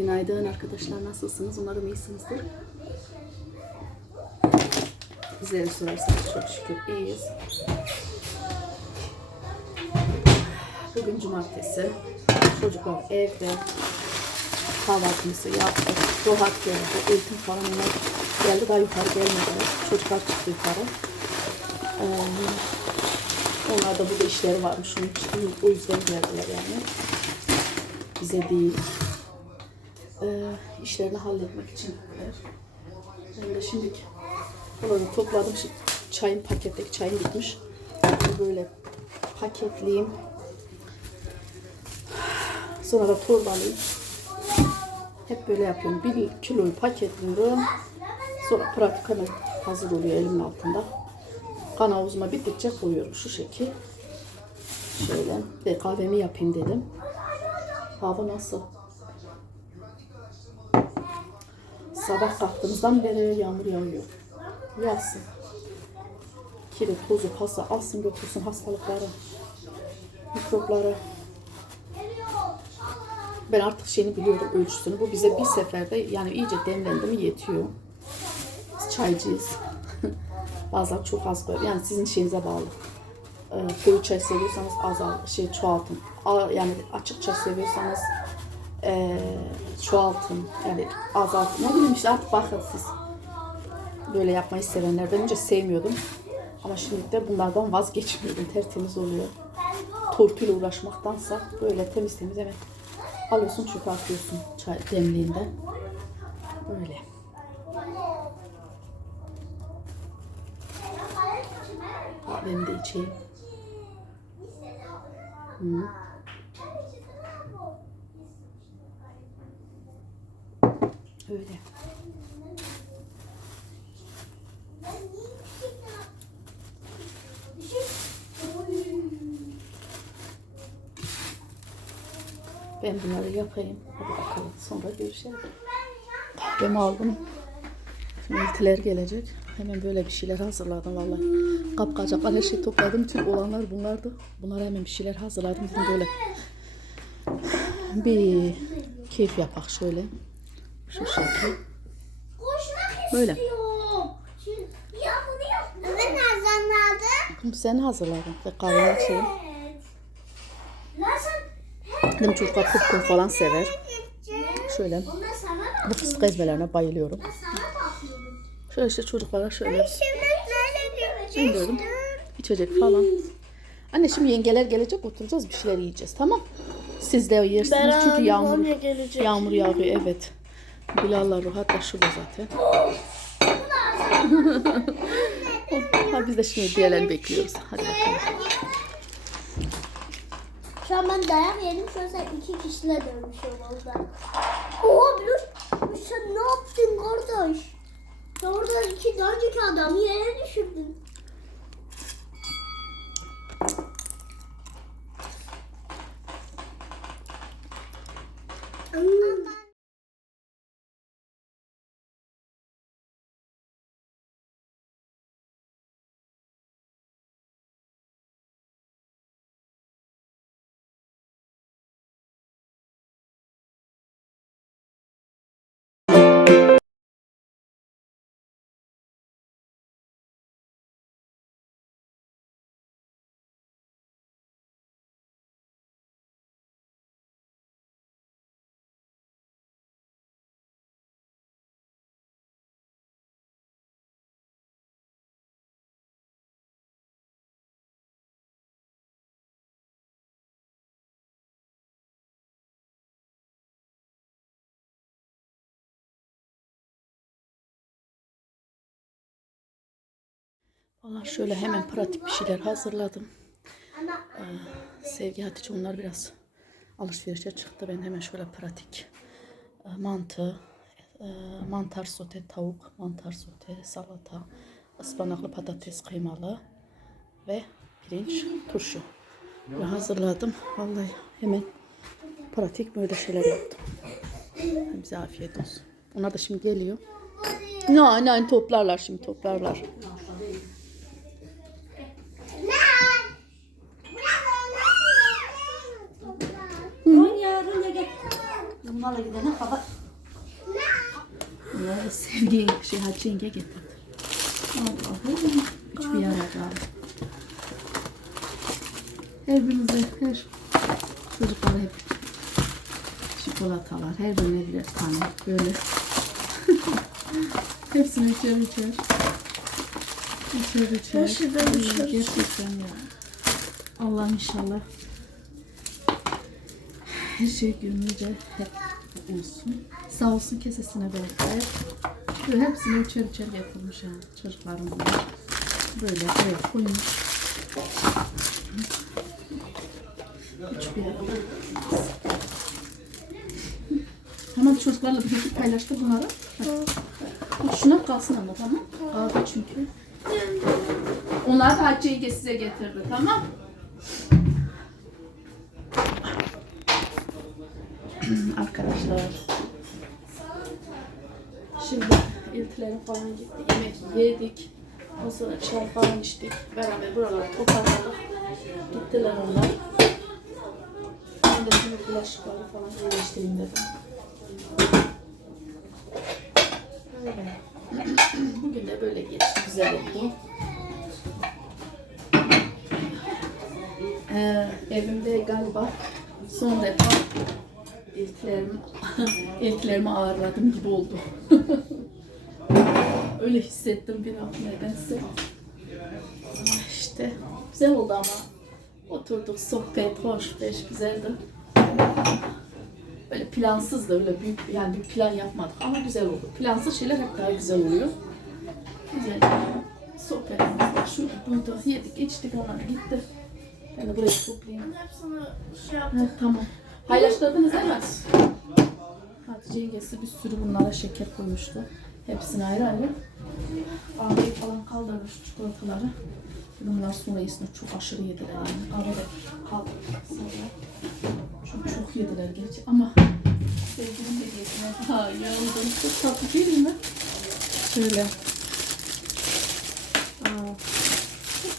günaydın arkadaşlar. Nasılsınız? Umarım iyisinizdir. Bizleri sorarsanız çok şükür iyiyiz. Bugün cumartesi. Çocuklar evde kahvaltımızı yaptık. Rohat geldi. Eğitim falan geldi. Daha yukarı gelmediler. Çocuklar çıktı yukarı. Ee, onlar da burada işleri varmış. O yüzden geldiler yani. Bize değil e, işlerini halletmek için. Ben de şimdi bunları topladım. Şimdi çayın paketteki çayım bitmiş. Böyle paketleyeyim. Sonra da torbalayayım. Hep böyle yapıyorum. Bir kiloyu paketliyorum. Sonra pratik hemen hazır oluyor elimin altında. Kan havuzuma bittikçe koyuyorum şu şekil. Şöyle de kahvemi yapayım dedim. Hava nasıl? Sabah kalktığımızdan beri yağmur yağıyor. Yağsın. Kiri, tozu, pası alsın götürsün hastalıkları, mikropları. Ben artık şeyini biliyorum ölçüsünü. Bu bize bir seferde yani iyice demlendi mi yetiyor. Biz çaycıyız. Bazen çok az koy. Yani sizin şeyinize bağlı. Ee, koyu çay seviyorsanız az al, şey çoğaltın. A- Yani açık çay seviyorsanız eee çoğaltın. Yani azaltın. Ne bileyim işte artık bakın siz. Böyle yapmayı sevenler. Ben önce sevmiyordum. Ama şimdi de bunlardan vazgeçmiyorum. Tertemiz oluyor. Tortuyla uğraşmaktansa böyle temiz temiz hemen alıyorsun çöpe atıyorsun çay demliğinde. Böyle. Kahvemi de içeyim. Hı. Öyle. Ben bunları yapayım. Hadi bakalım. Sonra görüşelim. Kahvemi aldım. Şimdi eltiler gelecek. Hemen böyle bir şeyler hazırladım vallahi. Kapkacaklar her şeyi topladım. Tüm olanlar bunlardı. Bunlara hemen bir şeyler hazırladım. Dedim böyle bir keyif yapak şöyle. Şu şekil. Koşmak Böyle. istiyorum. Ya bunu yap. Evet hazırladım. Sen hazırladın. Ve kahve içeyim. Evet. Nasıl? Dedim çocuklar popcorn falan sever. Şöyle. Bu fıstık ezmelerine bayılıyorum. Şöyle işte çocuklara şöyle indirdim. İçecek falan. Anne şimdi yengeler gelecek oturacağız bir şeyler yiyeceğiz tamam. Siz de yersiniz çünkü yağmur, yağmur yağıyor evet. Bilal'la Ruhat da şurada zaten. ha, biz de şimdi diğerlerini bekliyoruz. Hadi bakalım. Şu an ben dayak yedim. An sen iki kişiyle dövmüşüm orada. Oha dur. Sen ne yaptın kardeş? Sen orada iki daha önceki adamı yere düşürdün. Allah şöyle hemen pratik bir şeyler hazırladım. Ama Sevgi Hatice onlar biraz alışverişe çıktı. Ben hemen şöyle pratik e, mantı, e, mantar sote, tavuk, mantar sote, salata, ıspanaklı patates kıymalı ve pirinç, turşu. Ve hazırladım. Vallahi hemen pratik böyle şeyler yaptım. Bize afiyet olsun. Onlar da şimdi geliyor. Ne anne anne toplarlar şimdi toplarlar. Bunlarla gidelim baba. Bunları sevgi şey Hatice yenge getirdi. Allah'ım. Hiçbir yer yok abi. Hepimize her çocuklara hep çikolatalar. Her birine birer tane böyle. Hepsini içer içer. İçer içer. Gerçekten Ay, içer. Gerçekten ya. Allah inşallah her şey gönlünce hep olsun. Sağ olsun kesesine bereket. Böyle hepsini içer içer getirmiş yani çocuklarım bunlar. Böyle evet koymuş. Hiçbir çocuklarla birlikte paylaştı bunları. Hadi. Şuna kalsın ama tamam. Kahve çünkü. Onlar da Hatice yenge size getirdi tamam. Arkadaşlar. Şimdi iltilerim falan gitti. Yemek yedik. Ondan sonra çay falan içtik. Beraber buraları toparladık. Gittiler onlar. Ben de şimdi bulaşıkları falan yerleştireyim dedim. Öyle. Bugün de böyle geçti. Güzel oldu. Ee, evimde galiba son defa ilklerimi, ilklerimi ağırladım gibi oldu. Öyle hissettim bir an nedense. İşte güzel oldu ama. Oturduk sohbet, hoş beş güzeldi. Böyle plansız da öyle büyük yani bir plan yapmadık ama güzel oldu. Plansız şeyler hep daha güzel oluyor. Güzel. Sohbetimiz de şuydu buydu. Yedik içtik onlar gitti. Ben de burayı toplayayım. hepsini şey Ha, tamam. Paylaştırdınız değil mi? Hatice yengesi bir sürü bunlara şeker koymuştu. Hepsini ayrı ayrı. Kahveyi falan kaldırmış çikolataları. Bunlar sonra iyisini çok aşırı yediler yani. De kaldırdık sonra. Çok çok yediler gerçi ama sevgilim yediler. Ha yandım. Çok tatlı değil mi? Şöyle. Aa,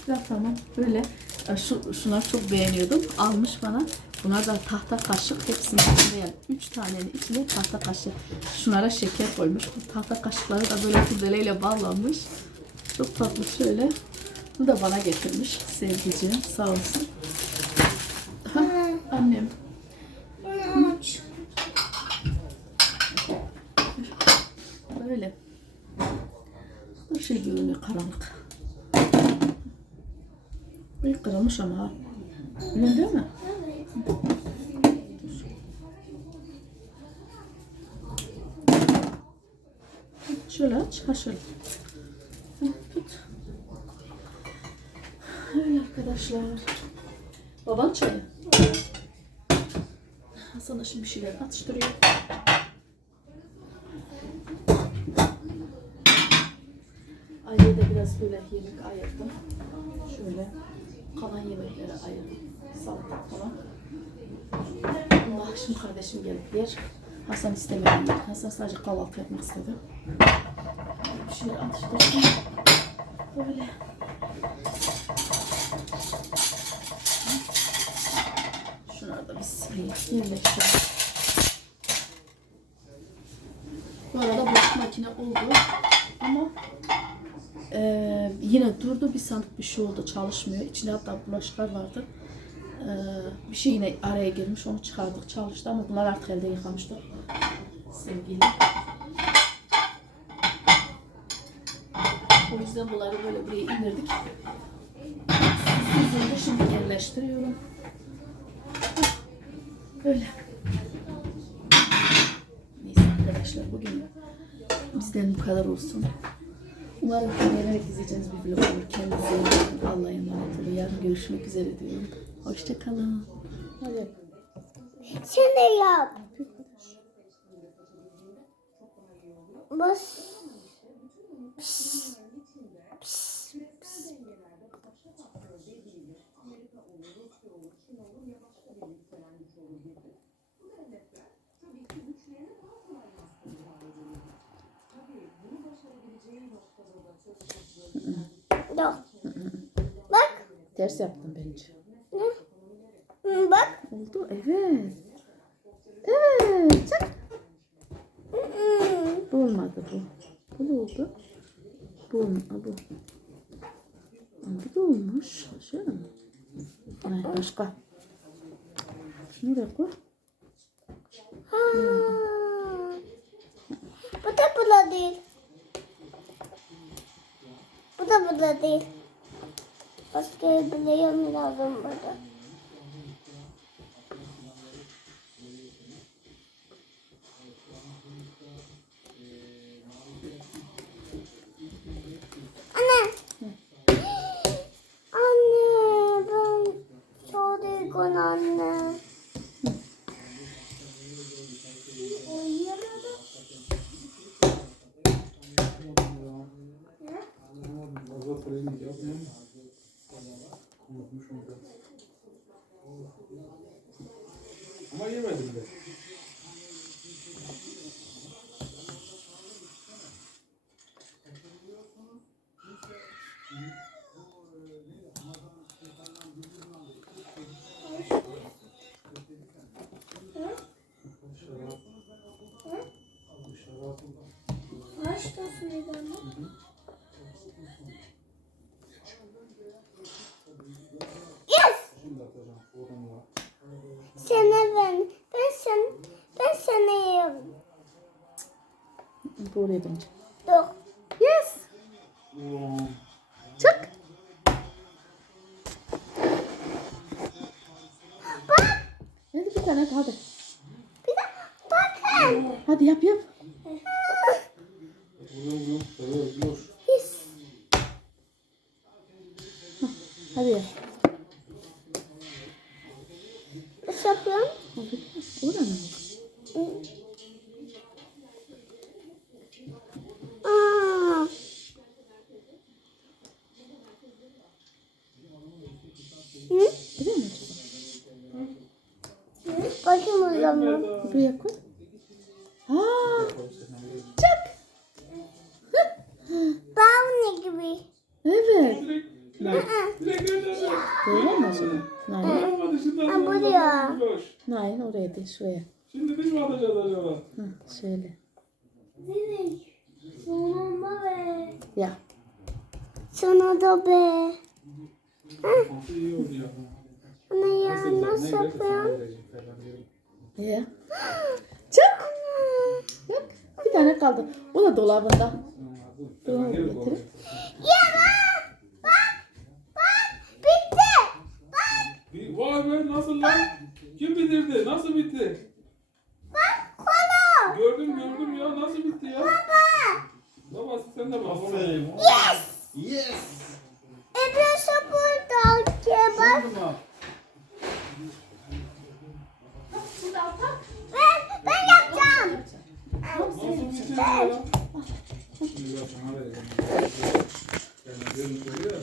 güzel tamam. Böyle e, şu, şunlar çok beğeniyordum. Almış bana. Bunlar da tahta kaşık. Hepsinin içinde yani 3 tanenin içine tahta kaşık. Şunlara şeker koymuş. Bu tahta kaşıkları da böyle kurdeleyle bağlanmış. Çok tatlı şöyle. Bu da bana getirmiş sevgiciğim. Sağ olsun. Annem. aç. Böyle. Bu şey görünüyor karanlık. Bir kırılmış ama ha. Öyle değil mi? Şöyle aç, ha şöyle. Tut. Öyle arkadaşlar. Baban çayı. Hasan da şimdi bir şeyler atıştırıyor. Aileye de biraz böyle yemek ayırdım. Şöyle kalan yemeklere ayırdım. Salata falan. Şimdi kardeşim gelip yer. Hasan istemedi. Hasan sadece kahvaltı yapmak istedi. Bir şeyler atıştırdım. Böyle. Şunları da biz yerleştirelim. Bu arada bulaşık makine oldu. Ama eee, yine durdu. Bir sandık bir şey oldu. Çalışmıyor. İçinde hatta bulaşıklar vardı. Eee, bir şey yine araya girmiş. Onu çıkardık. Çalıştı ama bunlar artık elde yıkamıştık. Sevgili. O yüzden bunları böyle buraya indirdik. Sizleri şimdi yerleştiriyorum. Böyle. Neyse arkadaşlar bugün bizden bu kadar olsun. Umarım beğenerek izleyeceğiniz bir vlog olur. Kendinize iyi bakın. Allah'a emanet olun. Yarın görüşmek üzere diyorum. Hoşçakalın. Hadi. Sen de yap. Bas. Yok. Bak. Ters yaptım bence. Bak. Oldu. Evet. Evet. Hı. Bu olmadı bu. Bu da oldu. Bu olmadı. Bu. Bu da olmuş. Şöyle mi? Hayır başka. Şunu da koy. Bu da bu da değil. Bu da bu da değil. Başka biliyorum lazım burada. Ama yemedim de. Oraya bence. Dur. Yes. Oo. Çak. Hadi bir tane hadi. Bir de bakın. Hadi yap yap. Yes. Hadi yap. Böyle mi acaba? Dışında Ha, buraya. Nain oraya değil şuraya. Şimdi biz mi atacağız acaba? Hı, şöyle. Sonunda be. Ya. Sana da be. Nasıl iyi oldu ya. Ana ya nasıl yapıyorum? Ya. Çak. Bak bir tane kaldı. O da dolabında. Sen hazır. Dur, Falan gerek getir. oldu. Ya bak. Bak. Bak. Bitti. Be nasıl lan? Kim bitirdi? Nasıl bitti? Bak. Kola. Gördüm gördüm ya nasıl bitti ya? Baba. Babası sen de bak. Yes. Yes. Ebru burada. Bak. Ben, ben yapacağım. Nasıl bitirdi ya? Şimdi ben sana vereceğim. Diyorum söylüyor.